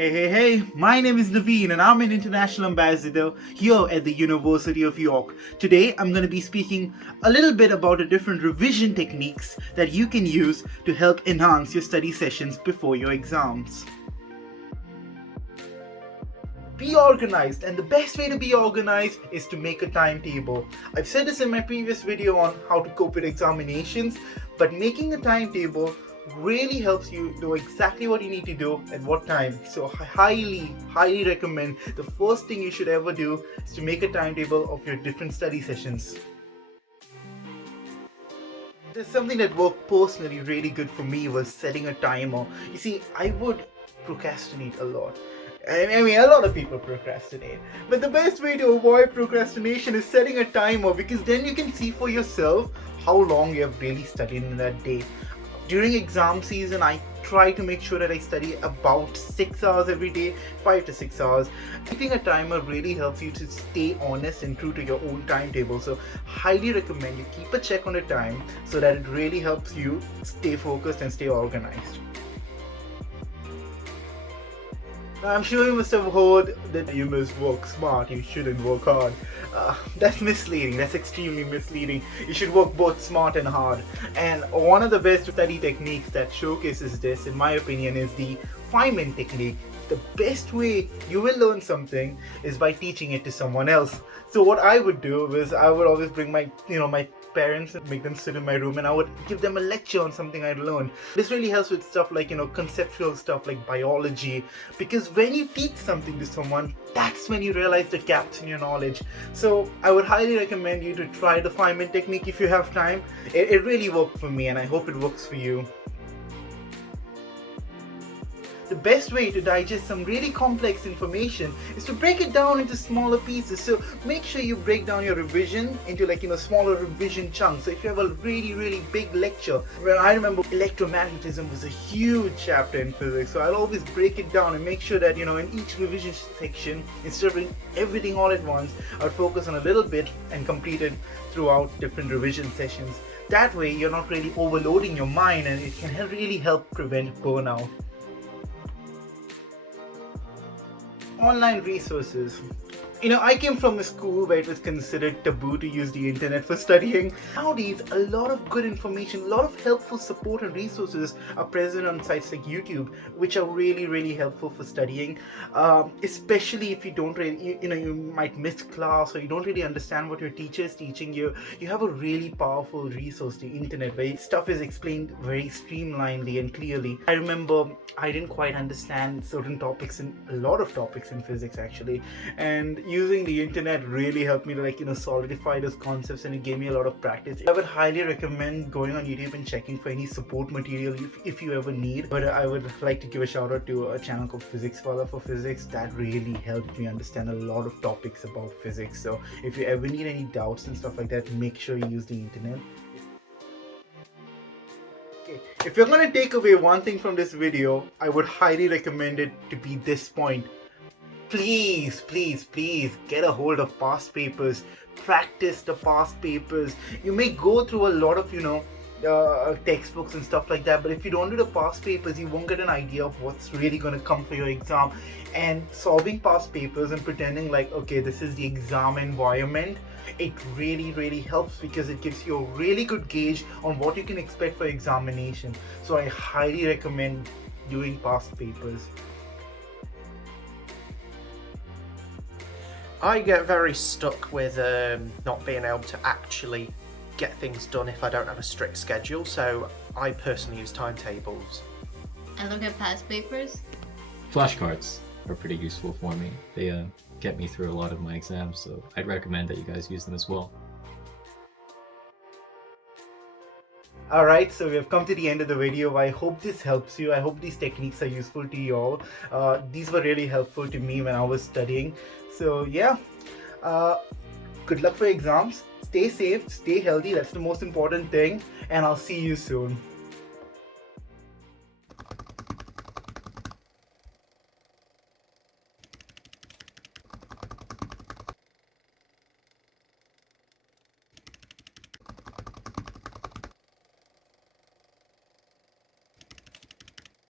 Hey, my name is Navin and I'm an international ambassador here at the University of York. Today I'm going to be speaking a little bit about the different revision techniques that you can use to help enhance your study sessions before your exams. Be organized, and the best way to be organized is to make a timetable. I've said this in my previous video on how to cope with examinations, but making a timetable really helps you know exactly what you need to do at what time. So I highly recommend the first thing you should ever do is to make a timetable of your different study sessions. There's something that worked personally really good for me was setting a timer. You see, I would procrastinate a lot. I mean, a lot of people procrastinate. But the best way to avoid procrastination is setting a timer, because then you can see for yourself how long you have really studied in that day. During exam season, I try to make sure that I study about 6 hours every day, 5 to 6 hours. Keeping a timer really helps you to stay honest and true to your own timetable. So highly recommend you keep a check on the time so that it really helps you stay focused and stay organized. Now, I'm sure you must have heard that you must work smart, you shouldn't work hard. That's misleading, that's extremely misleading. You should work both smart and hard. And one of the best study techniques that showcases this, in my opinion, is the Feynman technique. The best way you will learn something is by teaching it to someone else. So what I would do is I would always bring my parents and make them sit in my room, and I would give them a lecture on something I'd learned. This really helps with stuff like conceptual stuff like biology, because when you teach something to someone, that's when you realize the gaps in your knowledge. So I would highly recommend you to try the Feynman technique if you have time. It really worked for me, and I hope it works for you. The best way to digest some really complex information is to break it down into smaller pieces. So make sure you break down your revision into smaller revision chunks. So if you have a really big lecture, where I remember electromagnetism was a huge chapter in physics, so I'll always break it down and make sure that in each revision section, instead of doing everything all at once, I'll focus on a little bit and complete it throughout different revision sessions. That way you're not really overloading your mind, and it can really help prevent burnout. Online resources. I came from a school where it was considered taboo to use the internet for studying. Nowadays, a lot of good information, a lot of helpful support and resources are present on sites like YouTube, which are really helpful for studying. Especially if you don't really, you might miss class, or you don't really understand what your teacher is teaching you. You have a really powerful resource, the internet, where stuff is explained very streamlinedly and clearly. I remember I didn't quite understand certain topics, a lot of topics in physics actually, and using the internet really helped me to solidify those concepts, and it gave me a lot of practice. I would highly recommend going on YouTube and checking for any support material if you ever need. But I would like to give a shout out to a channel called Physics Father for Physics. That really helped me understand a lot of topics about physics. So if you ever need any doubts and stuff like that, make sure you use the internet. If you're going to take away one thing from this video, I would highly recommend it to be this point. Please get a hold of past papers. Practice the past papers. You may go through a lot of textbooks and stuff like that, but if you don't do the past papers, you won't get an idea of what's really going to come for your exam. And solving past papers and pretending like, okay, this is the exam environment, it really helps, because it gives you a really good gauge on what you can expect for examination. So I highly recommend doing past papers. I get very stuck with not being able to actually get things done if I don't have a strict schedule, so I personally use timetables. I look at past papers. Flashcards are pretty useful for me. They get me through a lot of my exams, so I'd recommend that you guys use them as well. Alright, so we have come to the end of the video. I hope this helps you. I hope these techniques are useful to you all. These were really helpful to me when I was studying. So yeah, good luck for exams. Stay safe, stay healthy, that's the most important thing, and I'll see you soon.